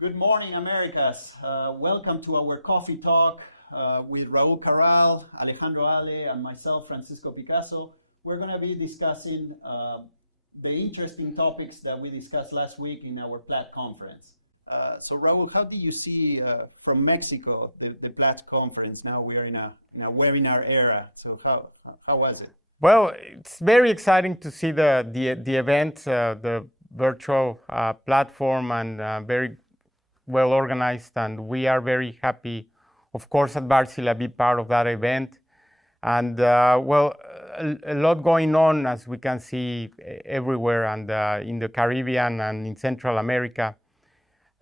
Good morning, Americas. Welcome to our coffee talk with Raul Carral, Alejandro, Alle, and myself, Francisco Picasso. We're going to be discussing the interesting topics that we discussed last week in our Platts conference. So Raul, how do you see from Mexico the Platts conference? Now we are in a webinar era. So how was it? Well, it's very exciting to see the event, the virtual platform, and very well organized. And we are very happy, of course, at Wärtsilä be part of that event. And well, a lot going on, as we can see everywhere, and in the Caribbean and in Central America.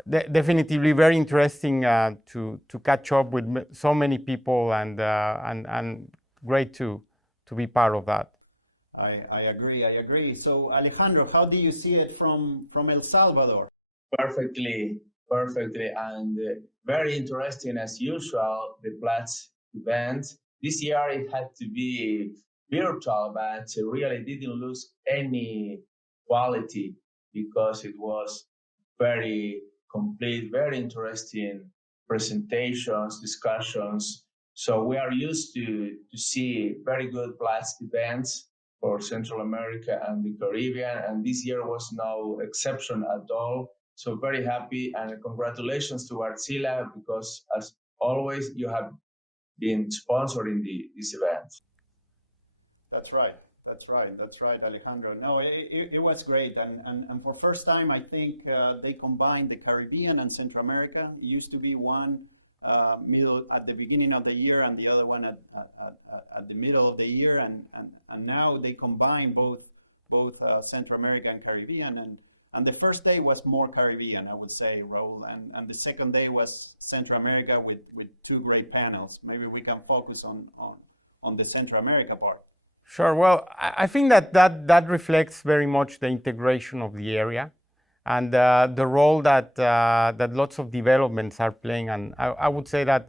Definitively very interesting to catch up with so many people, and great to be part of that. I agree. So Alejandro, how do you see it from El Salvador? Perfectly, and very interesting as usual, the Platts event. This year it had to be virtual, but really didn't lose any quality because it was very complete, very interesting presentations, discussions. So we are used to see very good Platts events for Central America and the Caribbean, and this year was no exception at all. So very happy, and congratulations to Wärtsilä, because as always you have been sponsoring this event. That's right, Alejandro. No, it was great, and for first time I think they combined the Caribbean and Central America. It used to be one middle at the beginning of the year and the other one at the middle of the year, and now they combine both Central America and Caribbean, and the first day was more Caribbean, I would say, Raul, and the second day was Central America with two great panels. Maybe we can focus on the Central America part. Sure. Well, I think that reflects very much the integration of the area and the role that lots of developments are playing. And I would say that,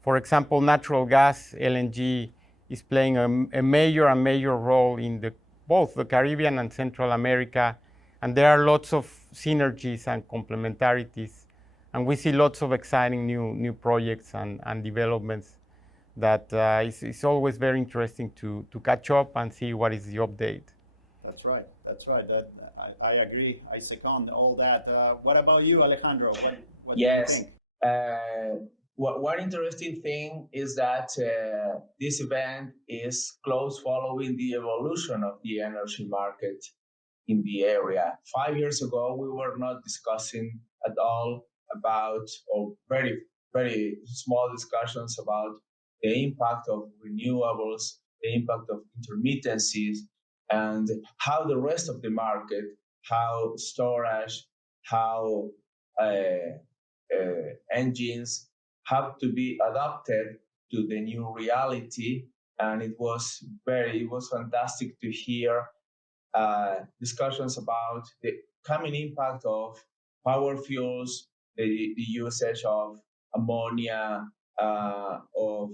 for example, natural gas, LNG, is playing a major role in both the Caribbean and Central America. And there are lots of synergies and complementarities. And we see lots of exciting new projects and developments that it's always very interesting to catch up and see what is the update. That's right. I agree. I second all that. What about you, Alejandro? What yes. do you think? One interesting thing is that this event is close following the evolution of the energy market in the area. 5 years ago, we were not discussing at all about, or very, very small discussions about the impact of renewables, the impact of intermittencies, and how the rest of the market, how storage, how engines have to be adapted to the new reality. And it was fantastic to hear discussions about the coming impact of power fuels, the usage of ammonia, of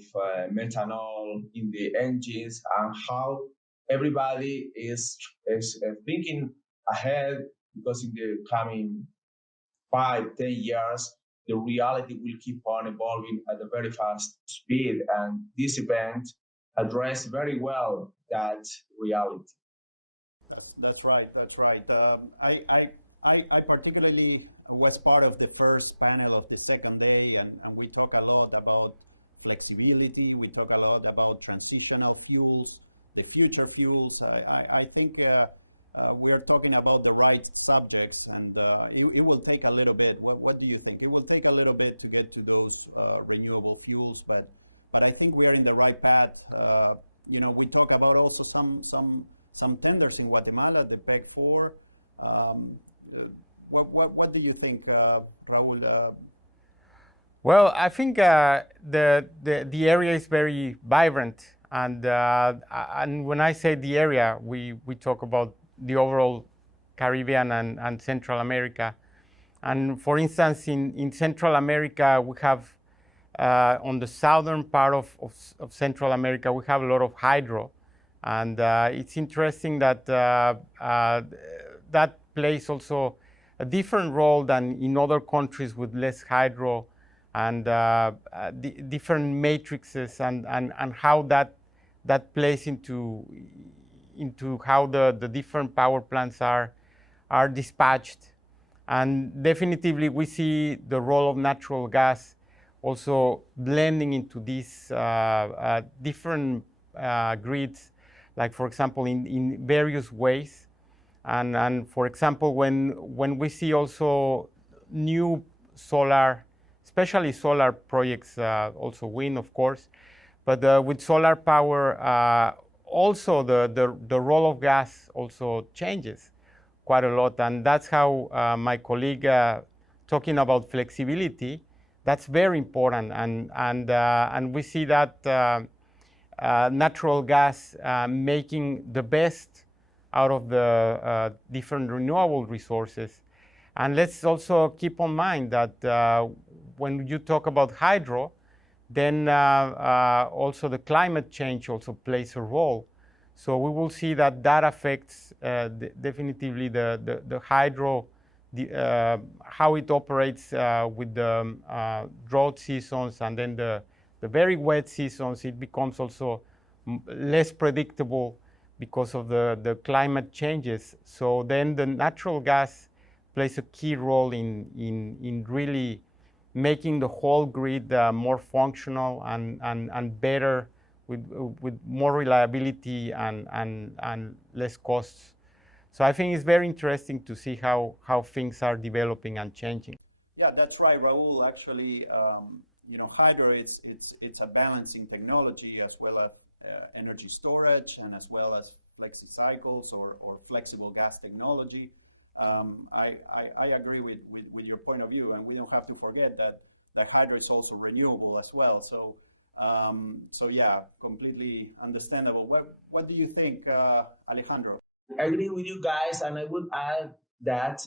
methanol in the engines, and how everybody is thinking ahead, because in the coming 5-10 years, the reality will keep on evolving at a very fast speed. And this event addressed very well that reality. That's right. I particularly was part of the first panel of the second day, and we talk a lot about flexibility. We talk a lot about transitional fuels, the future fuels. I think we are talking about the right subjects, and it will take a little bit. What do you think? It will take a little bit to get to those renewable fuels, but I think we are in the right path. We talk about also some tenders in Guatemala, the PEC 4. What do you think, Raul? Well, I think the area is very vibrant, and when I say the area, we talk about the overall Caribbean and Central America. And for instance, in Central America, we have on the southern part of Central America, we have a lot of hydro And it's interesting that that plays also a different role than in other countries with less hydro, and different matrices, and how that plays into how the different power plants are dispatched. And definitively we see the role of natural gas also blending into these different grids, like for example in various ways. And for example, when we see also new solar, especially solar projects, also wind of course, but with solar power, also the role of gas also changes quite a lot. And that's how my colleague talking about flexibility, that's very important. And we see that natural gas making the best out of the different renewable resources. And let's also keep in mind that when you talk about hydro, then also the climate change also plays a role. So we will see that affects definitively the hydro, how it operates with the drought seasons, and then the very wet seasons. It becomes also less predictable because of the climate changes. So then the natural gas plays a key role in really making the whole grid more functional and better, with more reliability and less costs. So I think it's very interesting to see how things are developing and changing. Yeah, that's right, Raul. Actually, hydro, it's a balancing technology, as well as energy storage, and as well as flexi cycles or flexible gas technology. I agree with your point of view, and we don't have to forget that hydro is also renewable as well. So yeah, completely understandable. What do you think, Alejandro? I agree with you guys, and I would add that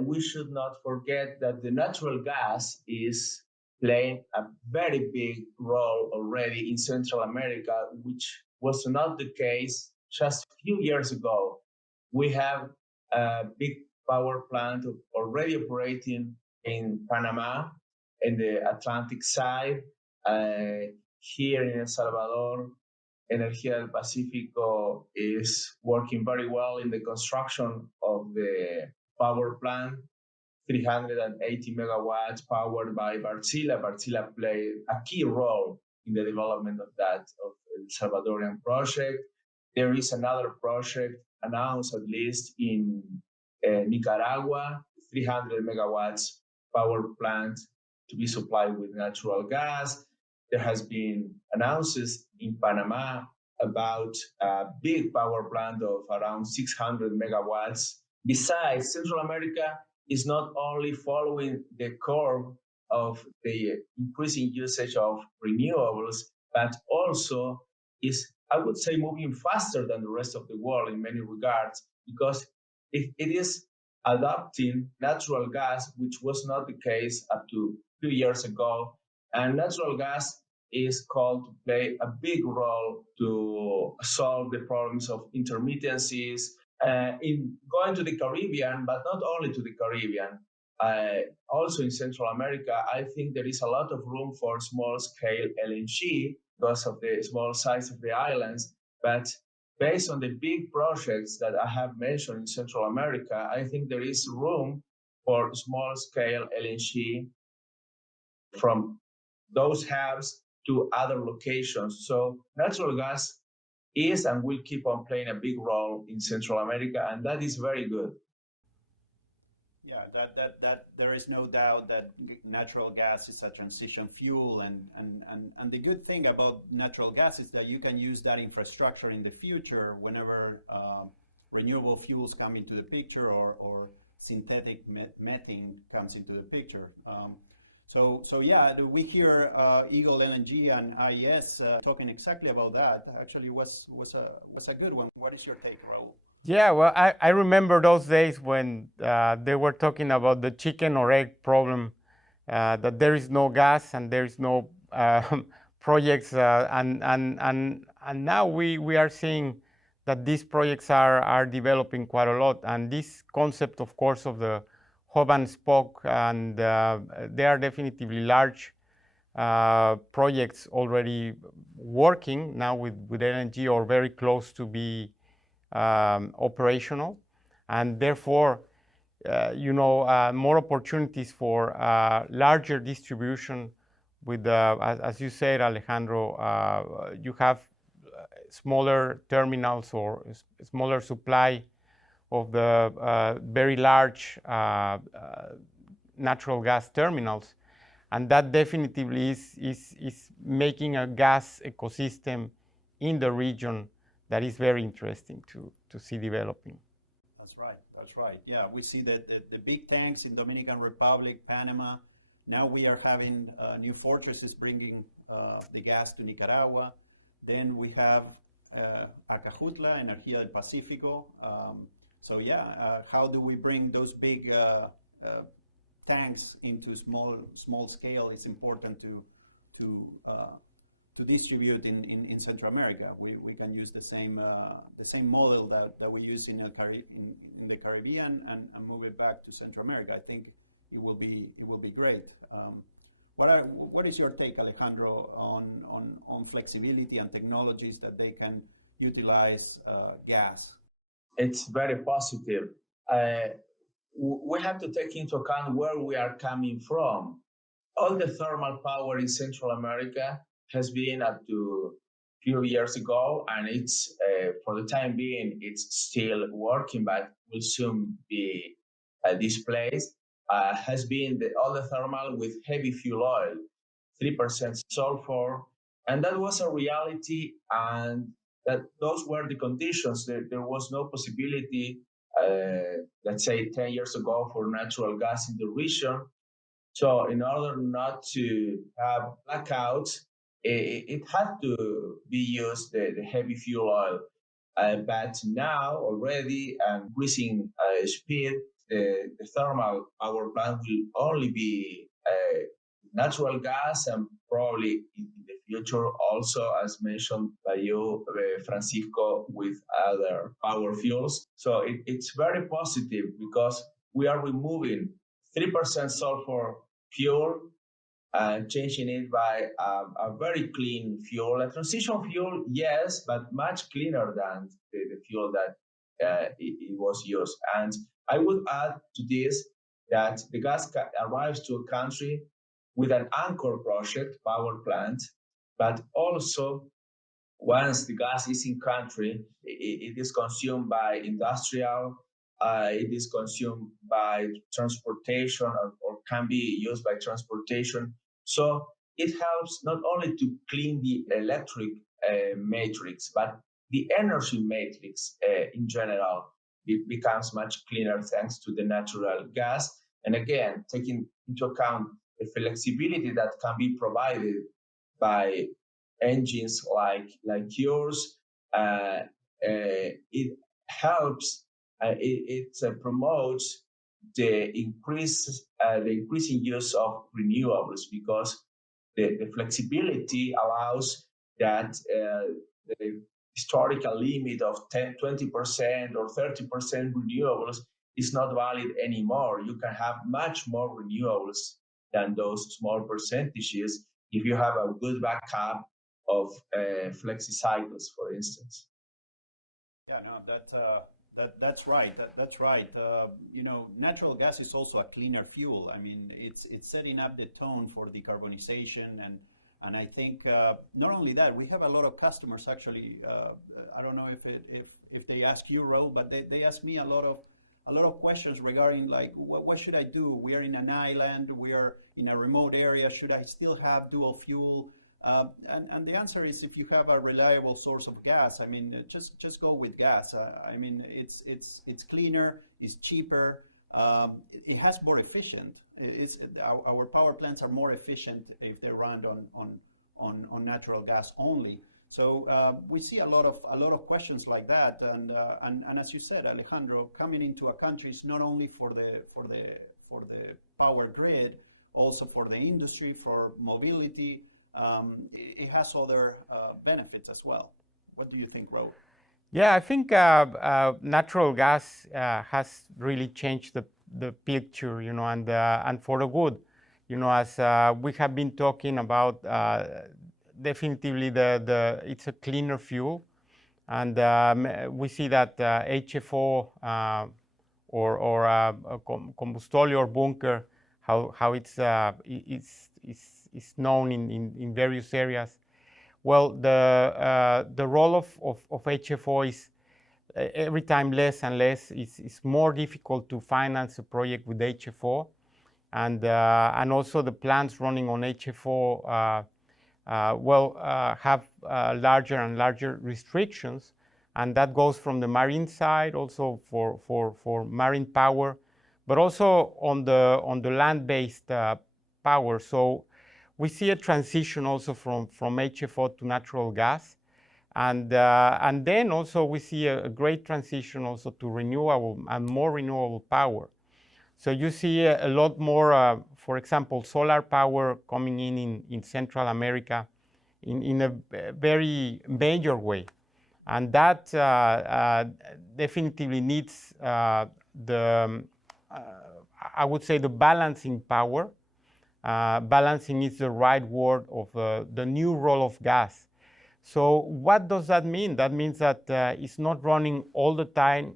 we should not forget that the natural gas is playing a very big role already in Central America, which was not the case just a few years ago. We have a big power plant already operating in Panama, in the Atlantic side. Here in El Salvador, Energía del Pacífico is working very well in the construction of the power plant, 380 megawatts powered by Wärtsilä. Wärtsilä played a key role in the development of the Salvadorian project. There is another project announced, at least in Nicaragua, 300 megawatts power plant to be supplied with natural gas. There has been announcements in Panama about a big power plant of around 600 megawatts. Besides, Central America is not only following the curve of the increasing usage of renewables, but also is, I would say, moving faster than the rest of the world in many regards, because it is adopting natural gas, which was not the case up to 2 years ago. And natural gas is called to play a big role to solve the problems of intermittencies in going to the Caribbean, but not only to the Caribbean. Also in Central America, I think there is a lot of room for small-scale LNG because of the small size of the islands. But based on the big projects that I have mentioned in Central America, I think there is room for small-scale LNG from those hubs to other locations. So natural gas is and will keep on playing a big role in Central America, and that is very good. Yeah, that there is no doubt that natural gas is a transition fuel, and the good thing about natural gas is that you can use that infrastructure in the future whenever renewable fuels come into the picture, or synthetic methane comes into the picture. So yeah, we hear Eagle LNG and IES talking exactly about that. Actually, was a good one. What is your take, Raul? Yeah, well, I remember those days when they were talking about the chicken or egg problem, that there is no gas and there is no projects, and now we are seeing that these projects are developing quite a lot. And this concept, of course, of the hub and spoke, and they are definitively large projects already working now with LNG or very close to be operational. And therefore, more opportunities for larger distribution with, as you said, Alejandro, you have smaller terminals or smaller supply of the very large natural gas terminals. And that definitively is making a gas ecosystem in the region that is very interesting to see developing. That's right. That's right. Yeah, we see that the big tanks in Dominican Republic, Panama. Now we are having new fortresses bringing the gas to Nicaragua. Then we have Acajutla, Energía del Pacífico. So yeah, how do we bring those big tanks into small scale? It's important to distribute in Central America. We can use the same model that we use in the Caribbean and move it back to Central America. I think it will be great. What is your take, Alejandro, on flexibility and technologies that they can utilize gas? It's very positive. We have to take into account where we are coming from. All the thermal power in Central America has been up to a few years ago, and it's for the time being it's still working, but will soon be displaced. Has been all the thermal with heavy fuel oil, 3% sulfur, and that was a reality, and that those were the conditions. There was no possibility, let's say 10 years ago, for natural gas in the region. So in order not to have blackouts, it had to be used, the heavy fuel oil. But now already increasing speed, the thermal power plant will only be natural gas, and probably in the future also, as mentioned by you, Francisco, with other power fuels. So it's very positive because we are removing 3% sulfur fuel and changing it by a very clean fuel. A transition fuel, yes, but much cleaner than the fuel that it was used. And I would add to this that the gas arrives to a country with an anchor project, power plant, but also once the gas is in country, it is consumed by industrial, it is consumed by transportation, or can be used by transportation. So it helps not only to clean the electric matrix, but the energy matrix in general. It becomes much cleaner thanks to the natural gas. And again, taking into account the flexibility that can be provided by engines like yours, it helps. It promotes the increasing use of renewables, because the flexibility allows that the historical limit of 10, 20% or 30% renewables is not valid anymore. You can have much more renewables than those small percentages if you have a good backup of flexi cycles, for instance. Yeah, no, that's right. That's right. Natural gas is also a cleaner fuel. I mean, it's setting up the tone for decarbonization, and I think not only that, we have a lot of customers actually. I don't know if they ask you, Raul, but they ask me a lot of questions regarding like what should I do? We are in an island. We are in a remote area. Should I still have dual fuel? And the answer is, if you have a reliable source of gas, I mean, just go with gas. I mean, it's cleaner, it's cheaper, it has more efficient. Our power plants are more efficient if they're run on natural gas only. So we see a lot of questions like that, and as you said, Alejandro, coming into a country is not only for the power grid, also for the industry, for mobility. It has other benefits as well. What do you think, Raul? Yeah, I think natural gas has really changed the picture, and for the good. As we have been talking about, definitively it's a cleaner fuel, and we see that HFO or combustole or bunker, how it's known in various areas. Well, the role of HFO is every time less and less. It's more difficult to finance a project with HFO, and also the plants running on HFO have larger and larger restrictions, and that goes from the marine side also for marine power, but also on the land-based power. So we see a transition also from HFO to natural gas, and then also we see a great transition also to renewable and more renewable power. So you see a lot more, for example, solar power coming in Central America in a very major way. And that definitely needs I would say, the balancing power. Balancing is the right word of the new role of gas. So what does that mean? That means that it's not running all the time,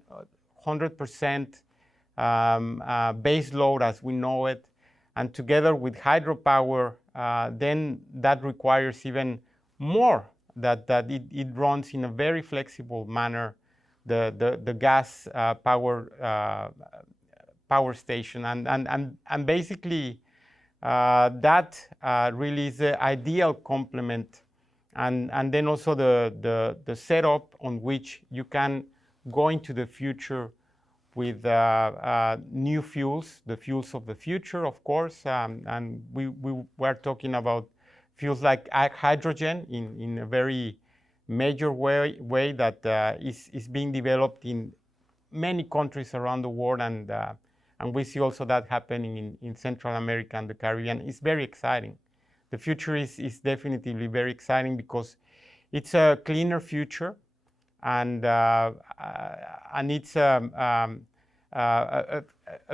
100% base load as we know it, and together with hydropower, then that requires even more that it runs in a very flexible manner, the gas power station, and basically that really is the ideal complement, and then also the setup on which you can go into the future with new fuels, the fuels of the future, of course, and we were talking about fuels like hydrogen in a very major way that is being developed in many countries around the world, and we see also that happening in Central America and the Caribbean. It's very exciting. The future is definitely very exciting because it's a cleaner future, and it's a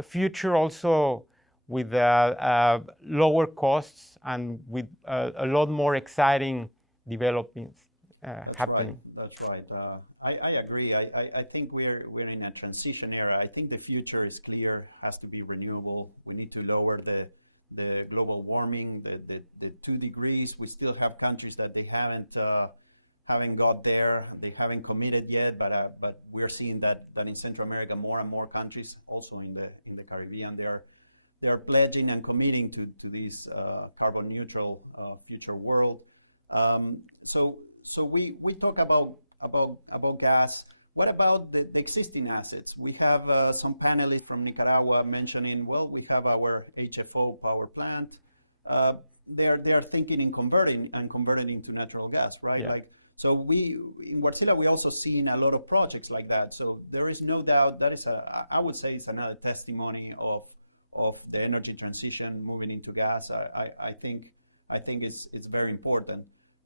future also with lower costs and with a lot more exciting developments happening. That's right. I agree. I think we're in a transition era. I think the future is clear, has to be renewable. We need to lower the global warming, the 2 degrees. We still have countries that they haven't got there. They haven't committed yet, but we're seeing that in Central America, more and more countries, also in the Caribbean, they're pledging and committing to this carbon neutral future world. So we talk about gas. What about the existing assets? We have some panelists from Nicaragua mentioning, well, we have our HFO power plant. They're thinking in converting into natural gas, right? Yeah. So in Wärtsilä, we also seen a lot of projects like that. So there is no doubt that I would say it's another testimony of the energy transition moving into gas. I think it's very important.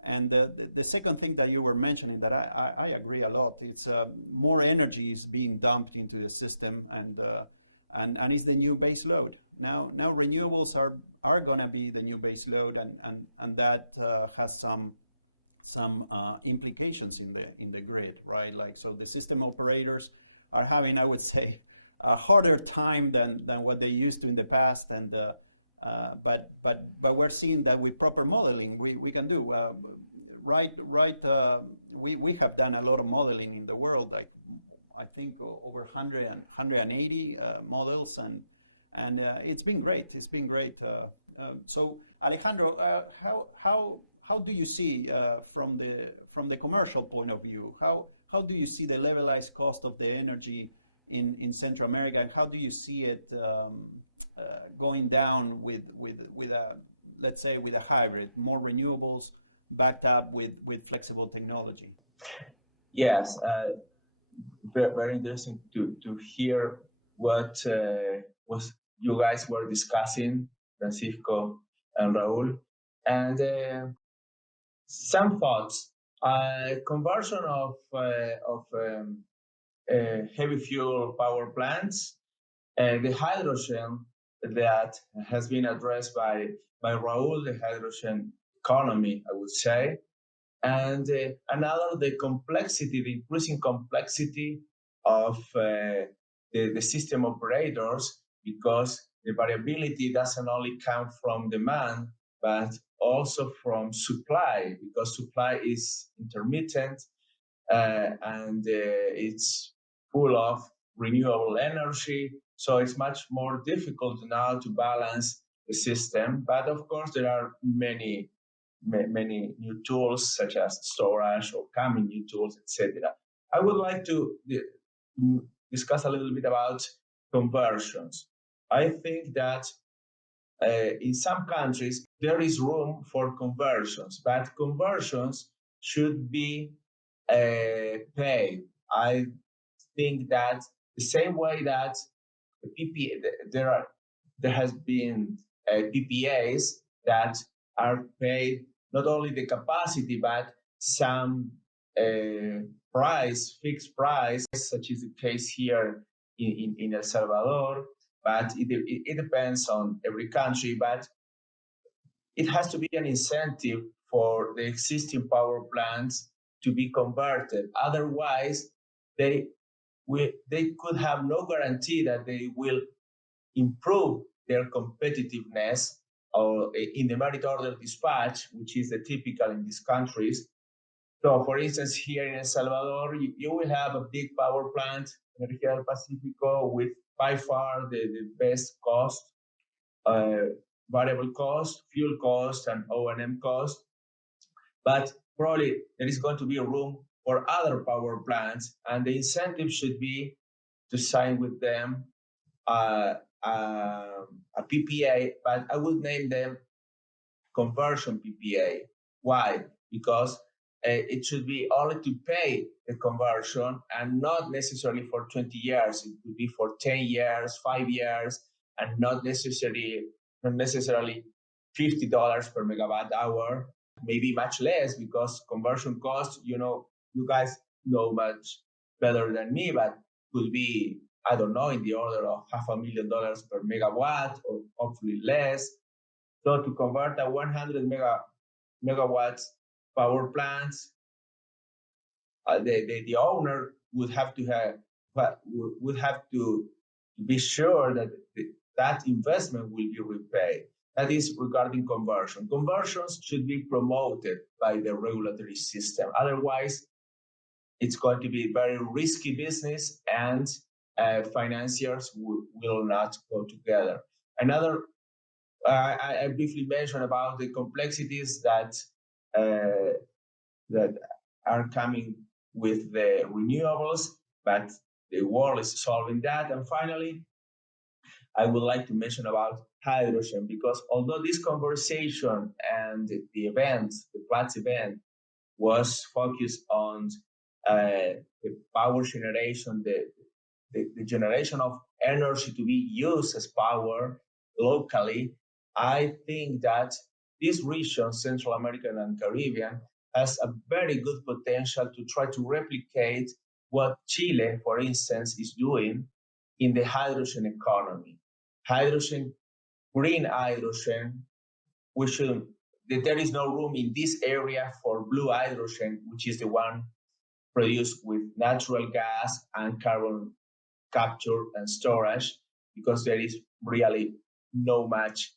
And the second thing that you were mentioning that I agree a lot, it's more energy is being dumped into the system, and it's the new base load. Now renewables are going to be the new base load, and that has some implications in the grid, right? Like, so the system operators are having, I would say, a harder time than what they used to in the past, and but we're seeing that with proper modeling we can do we have done a lot of modeling in the world, like I think over 180 models, and it's been great. It's been great. So Alejandro, how do you see from the commercial point of view? How do you see the levelized cost of the energy in Central America, and how do you see it going down with a, let's say, with a hybrid, more renewables backed up with flexible technology? Yes, very interesting to hear what was you guys were discussing, Francisco and Raul, and some thoughts Conversion of heavy fuel power plants, the hydrogen that has been addressed by Raul, the hydrogen economy, I would say, and another, the complexity, the increasing complexity of the system operators, because the variability doesn't only come from demand, but also from supply, because supply is intermittent and it's full of renewable energy. So it's much more difficult now to balance the system. But of course, there are many new tools such as storage or coming new tools, etc. I would like to discuss a little bit about conversions. I think that in some countries there is room for conversions, but conversions should be paid. I think that the same way that there has been PPAs that are paid not only the capacity but some fixed price, such is the case here in El Salvador. But it depends on every country. But it has to be an incentive for the existing power plants to be converted. Otherwise, they could have no guarantee that they will improve their competitiveness or in the merit order dispatch, which is the typical in these countries. So, for instance, here in El Salvador, you will have a big power plant, Energía del Pacífico, with by far the best cost, variable cost, fuel cost, and O&M cost. But probably there is going to be a room for other power plants, and the incentive should be to sign with them a PPA, but I would name them conversion PPA. Why? Because it should be only to pay the conversion and not necessarily for 20 years. It could be for 10 years, 5 years, and not necessarily $50 per megawatt hour, maybe much less, because conversion costs, you guys know much better than me, but could be, I don't know, in the order of $500,000 per megawatt, or hopefully less. So to convert a 100 megawatts power plants, the owner would have to be sure that that investment will be repaid. That is regarding conversion. Conversions should be promoted by the regulatory system. Otherwise, it's going to be a very risky business, and financiers will not go together. Another, I briefly mentioned about the complexities that are coming with the renewables, but the world is solving that. And finally, I would like to mention about hydrogen, because although this conversation and the event, the Platts event, was focused on the power generation, the generation of energy to be used as power locally, I think that this region, Central American and Caribbean, has a very good potential to try to replicate what Chile, for instance, is doing in the hydrogen economy. Hydrogen, green hydrogen, there is no room in this area for blue hydrogen, which is the one produced with natural gas and carbon capture and storage, because there is really no much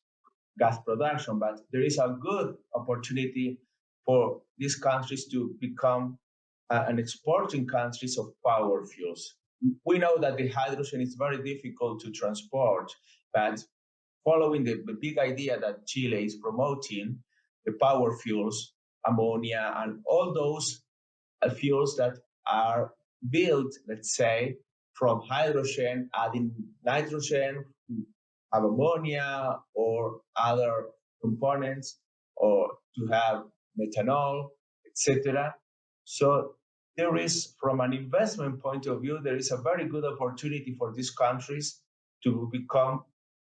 gas production. But there is a good opportunity for these countries to become an exporting countries of power fuels. We know that the hydrogen is very difficult to transport, but following the big idea that Chile is promoting, the power fuels, ammonia, and all those fuels that are built, let's say, from hydrogen, adding nitrogen, have ammonia or other components, or to have methanol, etc. So there is, from an investment point of view, there is a very good opportunity for these countries to become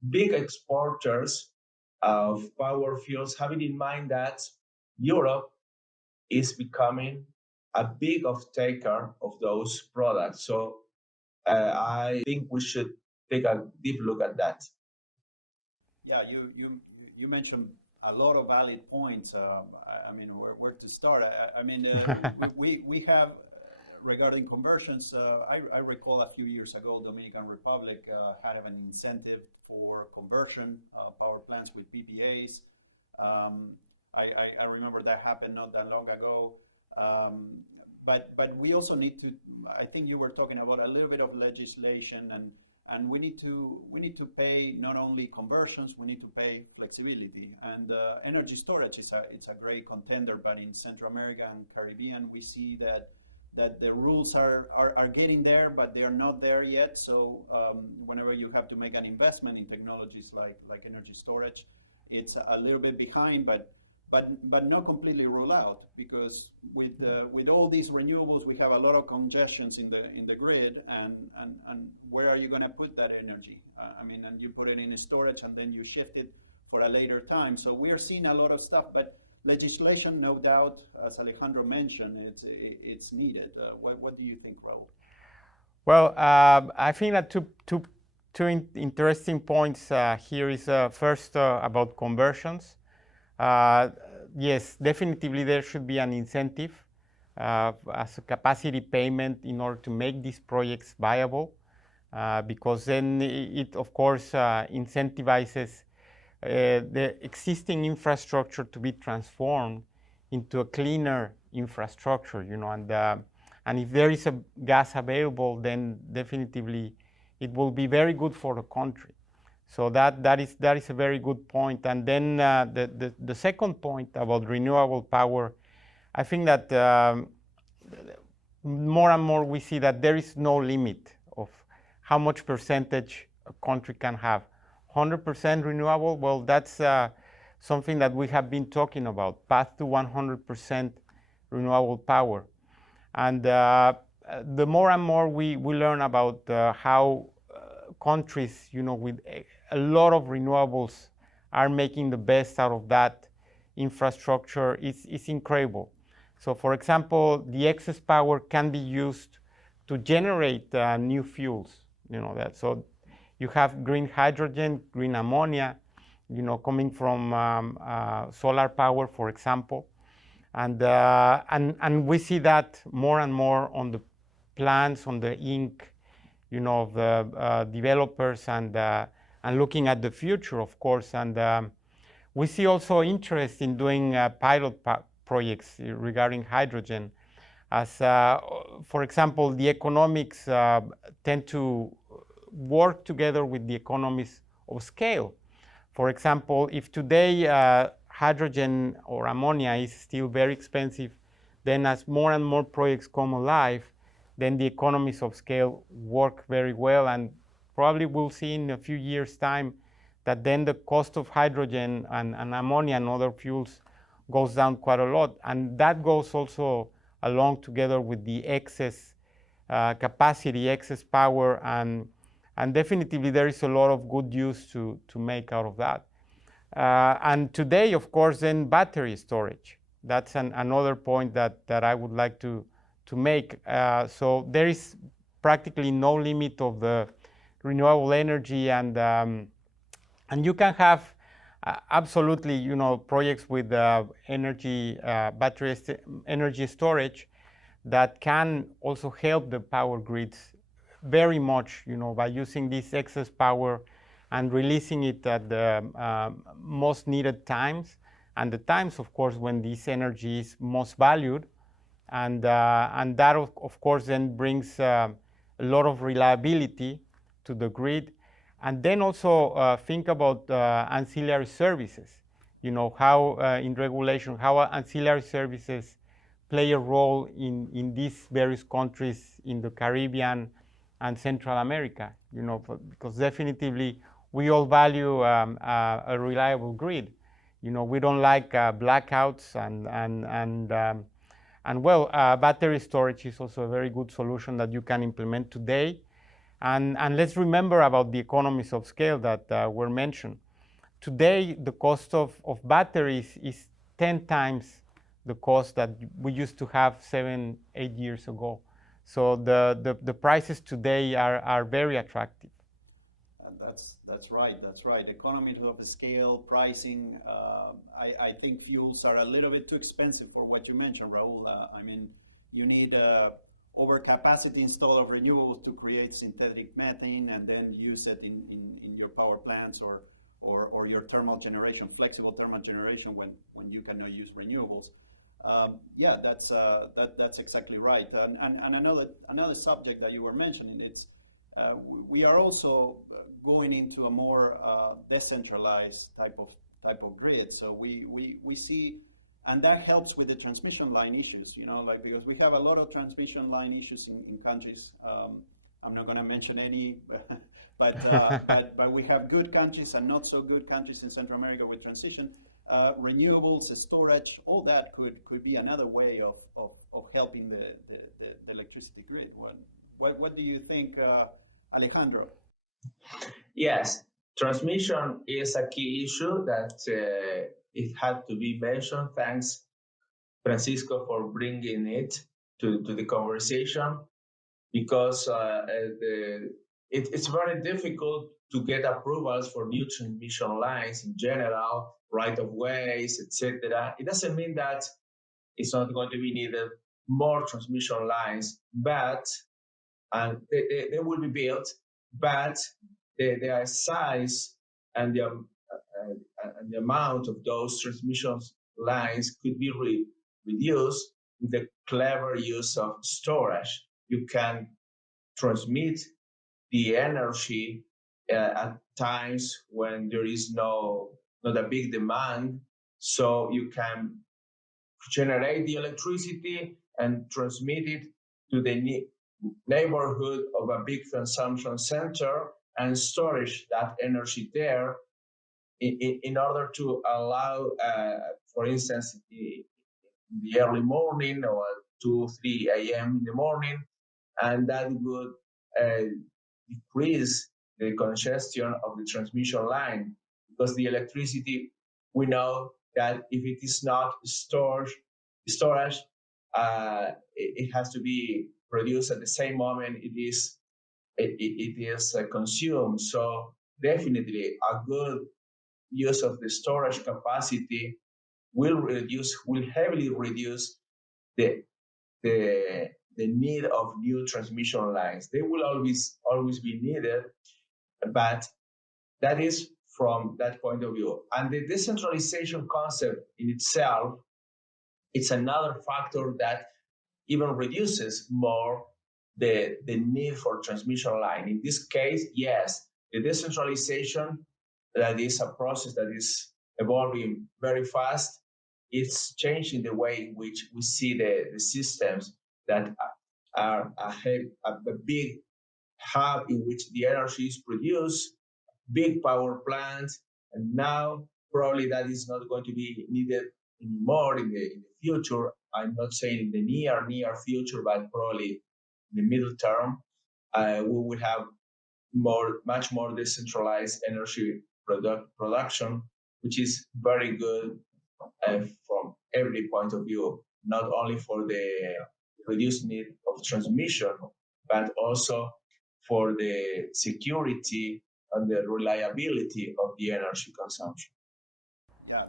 big exporters of power fuels, having in mind that Europe is becoming a big off-taker of those products. So I think we should take a deep look at that. Yeah, you mentioned a lot of valid points. I mean, where to start? I mean, we have regarding conversions. I recall a few years ago, Dominican Republic had an incentive for conversion power plants with PPAs. I remember that happened not that long ago. But we also need to. I think you were talking about a little bit of legislation, and we need to pay not only conversions, we need to pay flexibility. And energy storage is a great contender, but in Central America and Caribbean, we see that the rules are getting there, but they are not there yet. So whenever you have to make an investment in technologies like energy storage, it's a little bit behind, but not completely ruled out, because with all these renewables, we have a lot of congestions in the grid, and where are you going to put that energy? I mean, and you put it in storage, and then you shift it for a later time. So we are seeing a lot of stuff, but legislation, no doubt, as Alejandro mentioned, it's needed. What do you think, Raul? Well, I think that two interesting points here is first about conversions. Yes, definitely there should be an incentive as a capacity payment in order to make these projects viable, because then it of course incentivizes the existing infrastructure to be transformed into a cleaner infrastructure, and if there is a gas available, then definitely it will be very good for the country. So that is a very good point. And then the second point about renewable power, I think that more and more we see that there is no limit of how much percentage a country can have. 100% renewable, well, that's something that we have been talking about, path to 100% renewable power. And the more and more we learn about how countries, with a lot of renewables are making the best out of that infrastructure, is incredible. So for example, the excess power can be used to generate new fuels, so you have green hydrogen, green ammonia, coming from solar power, for example. And we see that more and more on the plants, on the ink, of the developers, and looking at the future, of course. And we see also interest in doing pilot projects regarding hydrogen, as, for example, the economics tend to work together with the economies of scale. For example, if today hydrogen or ammonia is still very expensive, then as more and more projects come alive, then the economies of scale work very well, and probably we'll see in a few years' time that then the cost of hydrogen and ammonia and other fuels goes down quite a lot. And that goes also along together with the excess capacity, excess power, and definitely there is a lot of good use to make out of that. And today, of course, then battery storage. That's another point that I would like to make. So there is practically no limit of the renewable energy, and you can have absolutely, projects with battery energy storage that can also help the power grids very much, by using this excess power and releasing it at the most needed times, and the times, of course, when this energy is most valued. And that, of course, then brings a lot of reliability to the grid. And then also think about ancillary services, how in regulation, how ancillary services play a role in these various countries in the Caribbean and Central America, because definitively we all value a reliable grid. We don't like blackouts, and well, battery storage is also a very good solution that you can implement today. And let's remember about the economies of scale that were mentioned. Today, the cost of batteries is 10 times the cost that we used to have 7, 8 years ago. So the prices today are very attractive. That's right. That's right. Economies of scale, pricing. I think fuels are a little bit too expensive for what you mentioned, Raul. I mean, you need overcapacity install of renewables to create synthetic methane and then use it in your power plants or your thermal generation, flexible thermal generation when you cannot use renewables. Yeah, that's exactly right. And another subject that you were mentioning, it's we are also going into a more decentralized type of grid. So we see, and that helps with the transmission line issues. You know, like because we have a lot of transmission line issues in countries. I'm not going to mention any, but we have good countries and not so good countries in Central America with transition. Renewables, storage, all that could be another way of helping the electricity grid. What do you think, Alejandro? Yes, transmission is a key issue that it had to be mentioned. Thanks, Francisco, for bringing it to the conversation, because it's very difficult to get approvals for new transmission lines in general, right-of-ways, etc. It doesn't mean that it's not going to be needed more transmission lines, but and they will be built, but their size and the amount of those transmission lines could be reduced with the clever use of storage. You can transmit the energy at times when there is not a big demand, so you can generate the electricity and transmit it to the neighborhood of a big consumption center and storage that energy there in order to allow, for instance, in the early morning or 2, 3 a.m. in the morning, and that would decrease the congestion of the transmission line, because the electricity, we know that if it is not storage, it has to be produced at the same moment it is consumed. So definitely a good use of the storage capacity will heavily reduce the need of new transmission lines. They will always be needed, but that is from that point of view. And the decentralization concept in itself, it's another factor that even reduces more the need for transmission line. In this case, yes, the decentralization, that is a process that is evolving very fast. It's changing the way in which we see the systems that are a big hub in which the energy is produced, big power plants, and now probably that is not going to be needed anymore in the future. I'm not saying in the near future, but probably in the middle term, we will have much more decentralized energy production, which is very good from every point of view, not only for the reduced need of transmission, but also for the security and the reliability of the energy consumption. Yeah,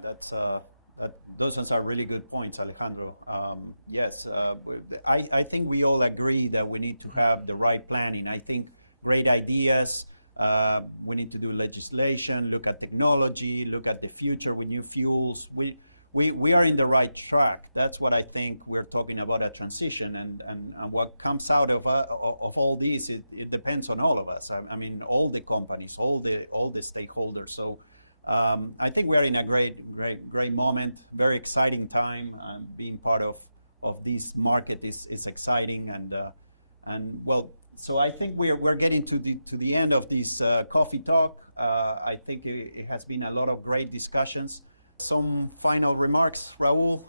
those are really good points, Alejandro. Yes, I think we all agree that we need to have the right planning. I think great ideas. We need to do legislation, look at technology, look at the future with new fuels. We are in the right track. That's what I think we're talking about, a transition, and what comes out of all this, it depends on all of us. I mean, all the companies, all the stakeholders. So I think we're in a great moment, very exciting time, and being part of this market is exciting, and well, so I think we're getting to the end of this coffee talk. I think it has been a lot of great discussions. Some final remarks, Raul?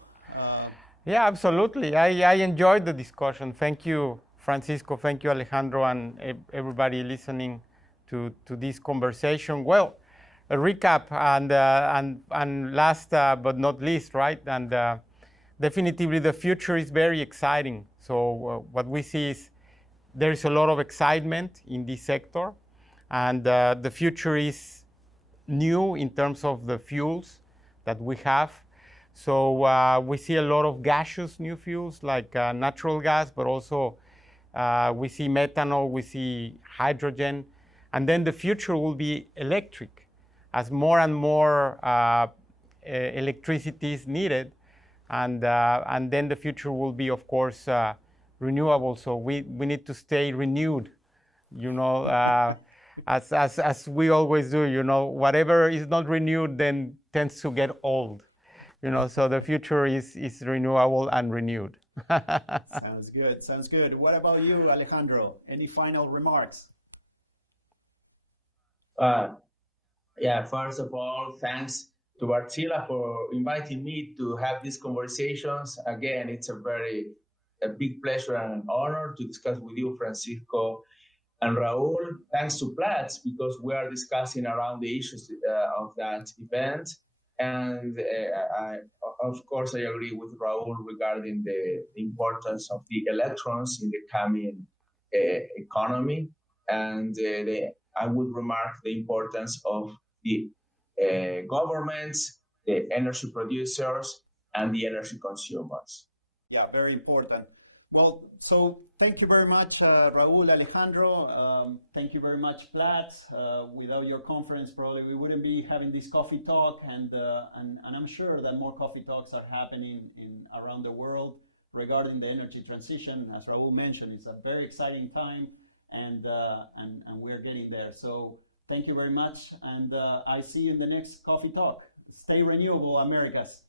Yeah, absolutely. I enjoyed the discussion. Thank you, Francisco. Thank you, Alejandro, and everybody listening to this conversation. Well, a recap and last but not least, right? And Definitively, the future is very exciting. So what we see is there is a lot of excitement in this sector, and the future is new in terms of the fuels that we have. So we see a lot of gaseous new fuels like natural gas, but also we see methanol, we see hydrogen, and then the future will be electric as more and more electricity is needed. And then the future will be, of course, renewable. So we need to stay renewed, you know, as we always do. You know, whatever is not renewed then tends to get old. You know, so the future is renewable and renewed. Sounds good. Sounds good. What about you, Alejandro? Any final remarks? Yeah, first of all, thanks to Wärtsilä for inviting me to have these conversations. Again, it's a big pleasure and an honor to discuss with you, Francisco and Raul. Thanks to Platts, because we are discussing around the issues of that event. And of course, I agree with Raul regarding the importance of the electrons in the coming economy. And I would remark the importance of the governments, the energy producers, and the energy consumers. Yeah, very important. Well, so thank you very much, Raul, Alejandro. Thank you very much, Platts. Without your conference, probably we wouldn't be having this coffee talk, and I'm sure that more coffee talks are happening around the world regarding the energy transition. As Raul mentioned, it's a very exciting time, and we're getting there. So thank you very much, and I see you in the next coffee talk. Stay renewable, Americas.